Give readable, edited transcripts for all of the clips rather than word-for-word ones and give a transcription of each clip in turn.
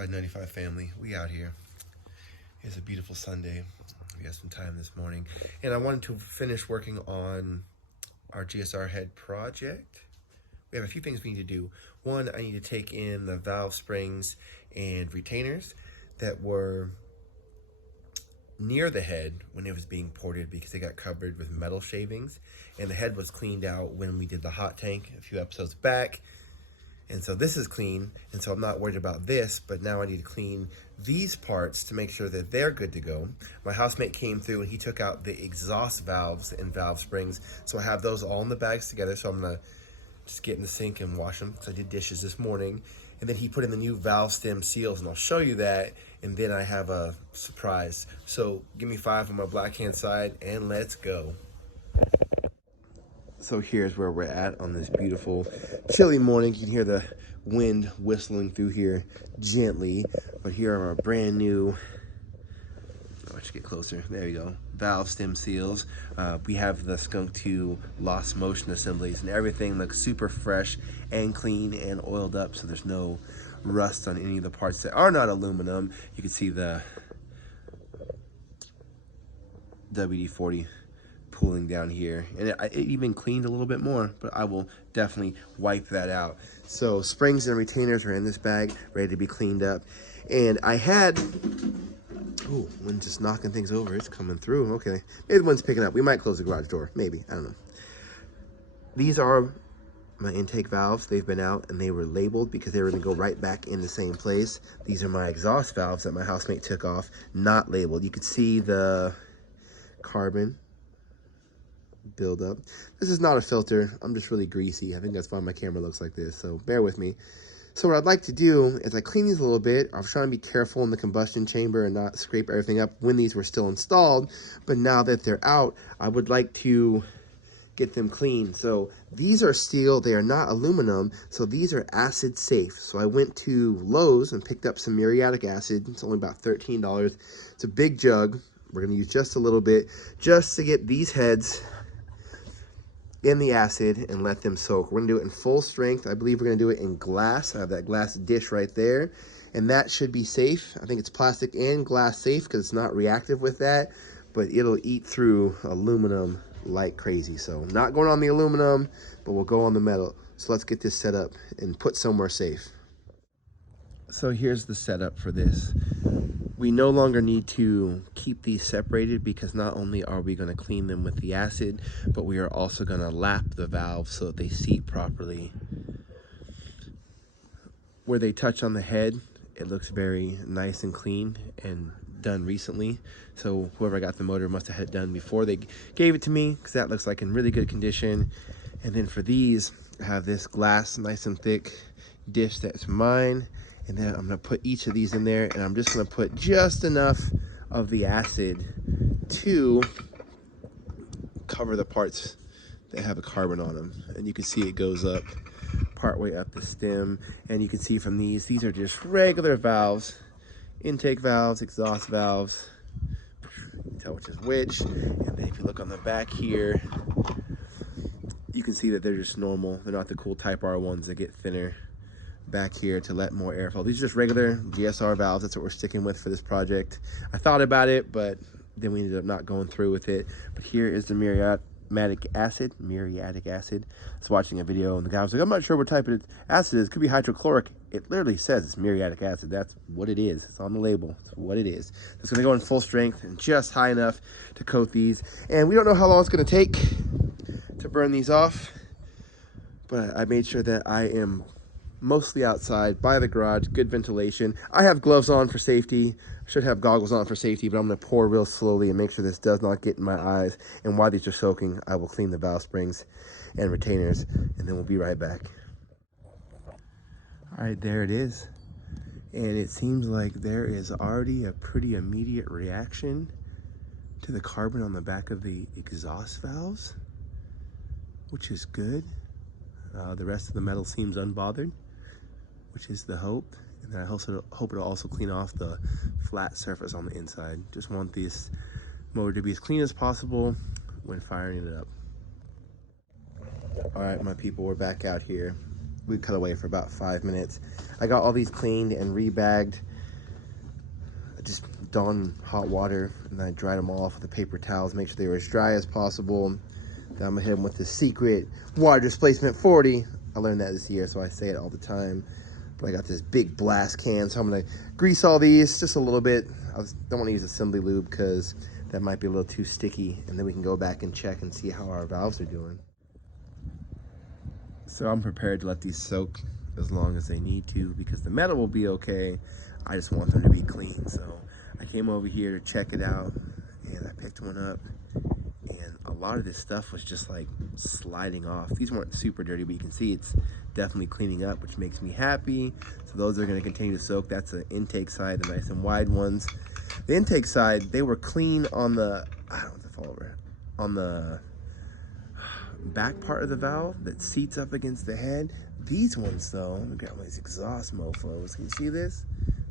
595 family, we out here. It's a beautiful Sunday. We got some time this morning, and I wanted to finish working on our GSR head project. We have a few things we need to do. One, I need to take in the valve springs and retainers that were near the head when it was being ported because they got covered with metal shavings, and the head was cleaned out when we did the hot tank a few episodes back. And so this is clean, and so I'm not worried about this, but now I need to clean these parts to make sure that they're good to go. My housemate came through and he took out the exhaust valves and valve springs, so I have those all in the bags together, so I'm gonna just get in the sink and wash them, because I did dishes this morning. And then he put in the new valve stem seals, and I'll show you that, and then I have a surprise. So give me 5 on my black hand side, and let's go. So here's where we're at on this beautiful chilly morning. You can hear the wind whistling through here gently, but here are our brand new, oh, I should get closer, there you go, valve stem seals. We have the Skunk 2 lost motion assemblies, and everything looks super fresh and clean and oiled up, so there's no rust on any of the parts that are not aluminum. You can see the WD-40 pooling down here, and it even cleaned a little bit more, but I will definitely wipe that out. So springs and retainers are in this bag, ready to be cleaned up. And I had, ooh, wind's just knocking things over. It's coming through. Okay, maybe the wind's picking up. We might close the garage door, maybe, I don't know. These are my intake valves. They've been out and they were labeled because they were gonna go right back in the same place. These are my exhaust valves that my housemate took off, not labeled. You could see the carbon build up. This is not a filter. I'm just really greasy. I think that's why my camera looks like this, so bear with me. So what I'd like to do is I clean these a little bit. I was trying to be careful in the combustion chamber and not scrape everything up when these were still installed, but now that they're out, I would like to get them clean. So these are steel, they are not aluminum, so these are acid safe. So I went to Lowe's and picked up some muriatic acid. It's only about $13. It's a big jug. We're gonna use just a little bit just to get these heads in the acid and let them soak. We're gonna do it in full strength. I believe we're gonna do it in glass. I have that glass dish right there, and that should be safe. I think it's plastic and glass safe because it's not reactive with that, but it'll eat through aluminum like crazy. So not going on the aluminum, but we'll go on the metal. So let's get this set up and put somewhere safe. So here's the setup for this. We no longer need to keep these separated because not only are we going to clean them with the acid, but we are also going to lap the valves so that they seat properly. Where they touch on the head, it looks very nice and clean and done recently. So whoever got the motor must have had it done before they gave it to me, because that looks like in really good condition. And then for these, I have this glass nice and thick dish that's mine. And then I'm gonna put each of these in there, and I'm just gonna put just enough of the acid to cover the parts that have a carbon on them. And you can see it goes up partway up the stem. And you can see from these are just regular valves, intake valves, exhaust valves. You can tell which is which. And then if you look on the back here, you can see that they're just normal. They're not the cool Type R ones that get thinner back here to let more air flow. These are just regular GSR valves. That's what we're sticking with for this project. I thought about it, but then we ended up not going through with it. But here is the muriatic acid. I was watching a video and the guy was like, I'm not sure what type of acid it is. It could be hydrochloric. It literally says it's muriatic acid. That's what it is. It's on the label. It's what it is. It's gonna go in full strength and just high enough to coat these. And we don't know how long it's gonna take to burn these off, but I made sure that I am mostly outside by the garage, good ventilation. I have gloves on for safety. I should have goggles on for safety, but I'm gonna pour real slowly and make sure this does not get in my eyes. And while these are soaking, I will clean the valve springs and retainers, and then we'll be right back. All right, there it is. And it seems like there is already a pretty immediate reaction to the carbon on the back of the exhaust valves, which is good. The rest of the metal seems unbothered, which is the hope. And then I also hope it'll also clean off the flat surface on the inside. Just want this motor to be as clean as possible when firing it up. All right, my people, we're back out here. We cut away for about 5 minutes. I got all these cleaned and rebagged. I just donned hot water and I dried them off with the paper towels, make sure they were as dry as possible. Then I'm gonna hit them with the secret water displacement 40. I learned that this year, so I say it all the time. But I got this big blast can, so I'm gonna grease all these just a little bit. Don't want to use assembly lube because that might be a little too sticky, and then we can go back and check and see how our valves are doing. So I'm prepared to let these soak as long as they need to because the metal will be okay. I just want them to be clean. So I came over here to check it out and I picked one up, and a lot of this stuff was just like sliding off. These weren't super dirty, but you can see it's definitely cleaning up, which makes me happy. So those are gonna continue to soak. That's the intake side, the nice and wide ones. The intake side, they were clean on the, I don't want to fall over, on the back part of the valve that seats up against the head. These ones though, look at these exhaust mofos. Can you see this?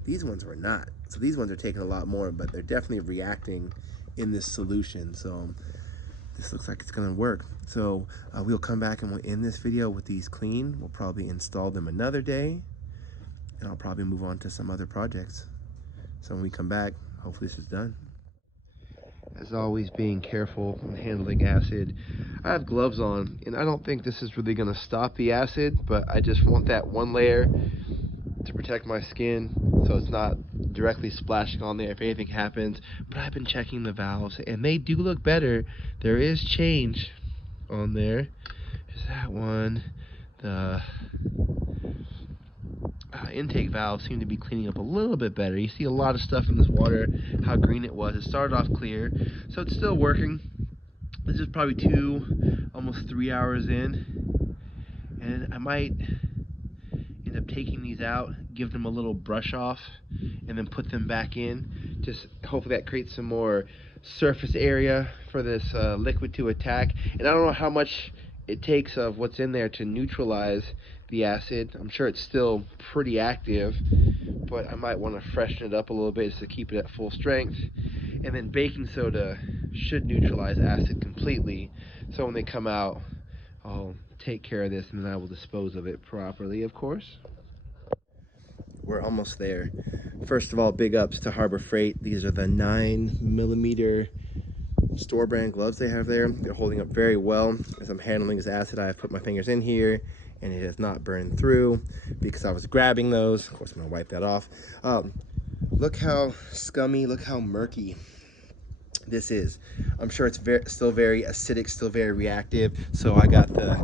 These ones were not. So these ones are taking a lot more, but they're definitely reacting in this solution. So this looks like it's gonna work. So we'll come back and we'll end this video with these clean. We'll probably install them another day, and I'll probably move on to some other projects. So when we come back, hopefully this is done. As always, being careful when handling acid. I have gloves on, and I don't think this is really gonna stop the acid, but I just want that one layer to protect my skin so it's not directly splashing on there if anything happens. But I've been checking the valves, and they do look better. There is change on there. There's that one. The intake valves seem to be cleaning up a little bit better. You see a lot of stuff in this water, how green it was. It started off clear, so it's still working. This is probably 2, almost 3 hours in, and I might end up taking these out, give them a little brush off, and then put them back in. Just hopefully that creates some more surface area for this liquid to attack. And I don't know how much it takes of what's in there to neutralize the acid. I'm sure it's still pretty active, but I might want to freshen it up a little bit just to keep it at full strength. And then baking soda should neutralize acid completely. So when they come out, I'll take care of this and then I will dispose of it properly, of course. We're almost there. First of all, big ups to Harbor Freight. These are the 9mm store brand gloves they have there. They're holding up very well. As I'm handling this acid, I have put my fingers in here and it has not burned through because I was grabbing those. Of course, I'm gonna wipe that off. Look how scummy, look how murky this is. I'm sure it's still very acidic, still very reactive. So I got the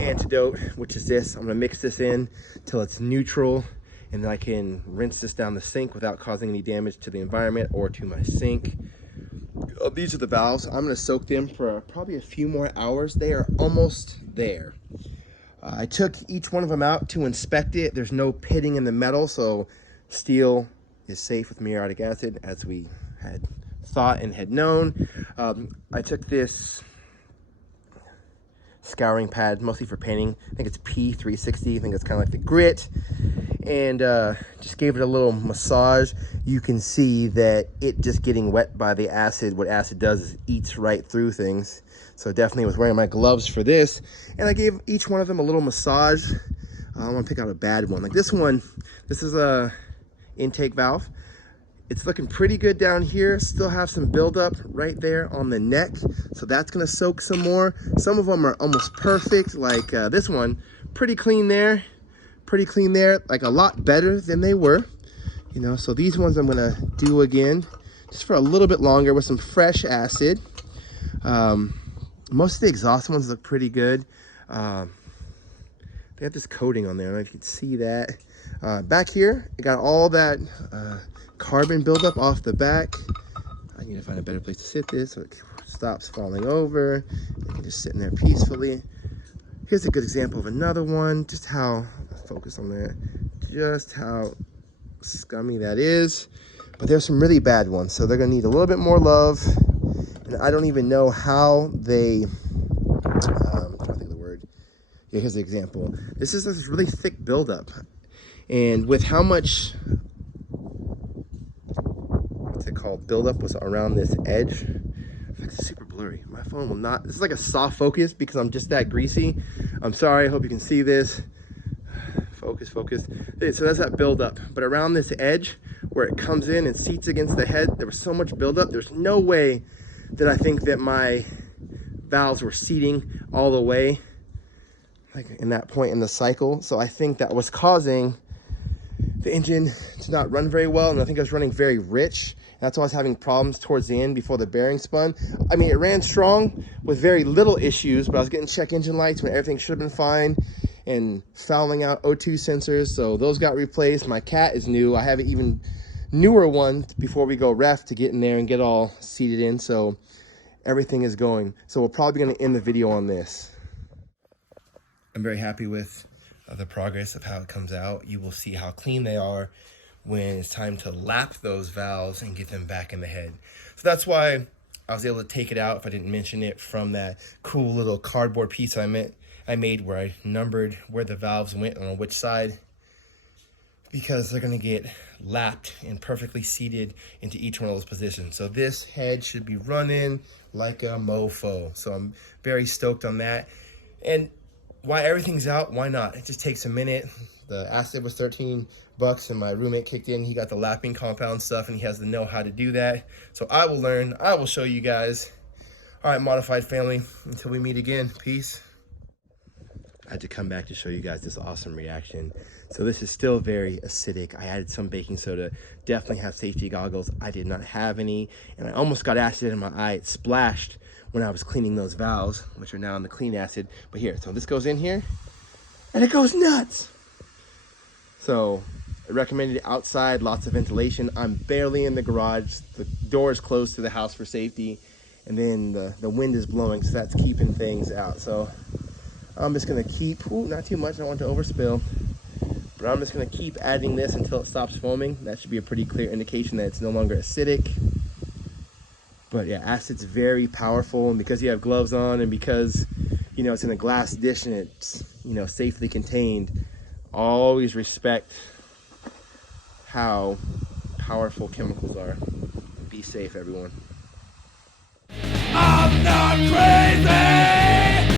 antidote, which is this. I'm gonna mix this in till it's neutral, and then I can rinse this down the sink without causing any damage to the environment or to my sink. These are the valves. I'm gonna soak them for probably a few more hours. They are almost there. I took each one of them out to inspect it. There's no pitting in the metal, so steel is safe with muriatic acid, as we had thought and had known. I took this scouring pad, mostly for painting. I think it's P360. I think it's kind of like the grit. And just gave it a little massage. You can see that it just getting wet by the acid, what acid does is it eats right through things. So definitely was wearing my gloves for this. And I gave each one of them a little massage. I'm gonna pick out a bad one. Like this one, this is a intake valve. It's looking pretty good down here. Still have some buildup right there on the neck. So that's gonna soak some more. Some of them are almost perfect. Like this one, pretty clean there. Pretty clean there, like a lot better than they were. You know, so these ones I'm gonna do again, just for a little bit longer with some fresh acid. Most of the exhaust ones look pretty good. They have this coating on there. I don't know if you can see that. Back here, it got all that carbon buildup off the back. I need to find a better place to sit this so it stops falling over. It can just sit in there peacefully. Here's a good example of another one, just how, focus on there, just how scummy that is. But there's some really bad ones, so they're gonna need a little bit more love. And I don't even know how they, I'm trying to think of the word. Yeah, here's the example. This is this really thick buildup. And with how much, what's it called, buildup was around this edge, it's super blurry. My phone will not, this is like a soft focus because I'm just that greasy. I'm sorry, I hope you can see this. Focus, focus. So that's that buildup. But around this edge where it comes in and seats against the head, there was so much buildup. There's no way that I think that my valves were seating all the way, like in that point in the cycle. So I think that was causing the engine to not run very well, and I think it was running very rich. That's why I was having problems towards the end before the bearing spun. I mean, it ran strong with very little issues, but I was getting check engine lights when everything should have been fine, and fouling out O2 sensors, so those got replaced. My cat is new. I have an even newer one before we go ref to get in there and get all seated in, so everything is going. So we're probably going to end the video on this. I'm very happy with the progress of how it comes out. You will see how clean they are when it's time to lap those valves and get them back in the head. So that's why I was able to take it out, if I didn't mention it, from that cool little cardboard piece I made where I numbered where the valves went on which side, because they're going to get lapped and perfectly seated into each one of those positions. So this head should be running like a mofo. So I'm very stoked on that. And why everything's out, why not? It just takes a minute. The acid was 13 bucks and my roommate kicked in. He got the lapping compound stuff and he has to know how to do that. So I will learn, I will show you guys. All right, Modified family, until we meet again, peace. I had to come back to show you guys this awesome reaction. So this is still very acidic. I added some baking soda, definitely have safety goggles. I did not have any, and I almost got acid in my eye. It splashed when I was cleaning those valves, which are now in the clean acid. But here, so this goes in here, and it goes nuts. So I recommended it outside, lots of ventilation. I'm barely in the garage. The door is closed to the house for safety, and then the wind is blowing, so that's keeping things out. So I'm just gonna keep, not too much, I don't want to overspill, but I'm just gonna keep adding this until it stops foaming. That should be a pretty clear indication that it's no longer acidic. But yeah, acid's very powerful, and because you have gloves on and because, you know, it's in a glass dish and it's, you know, safely contained, always respect how powerful chemicals are. Be safe, everyone. I'm not crazy!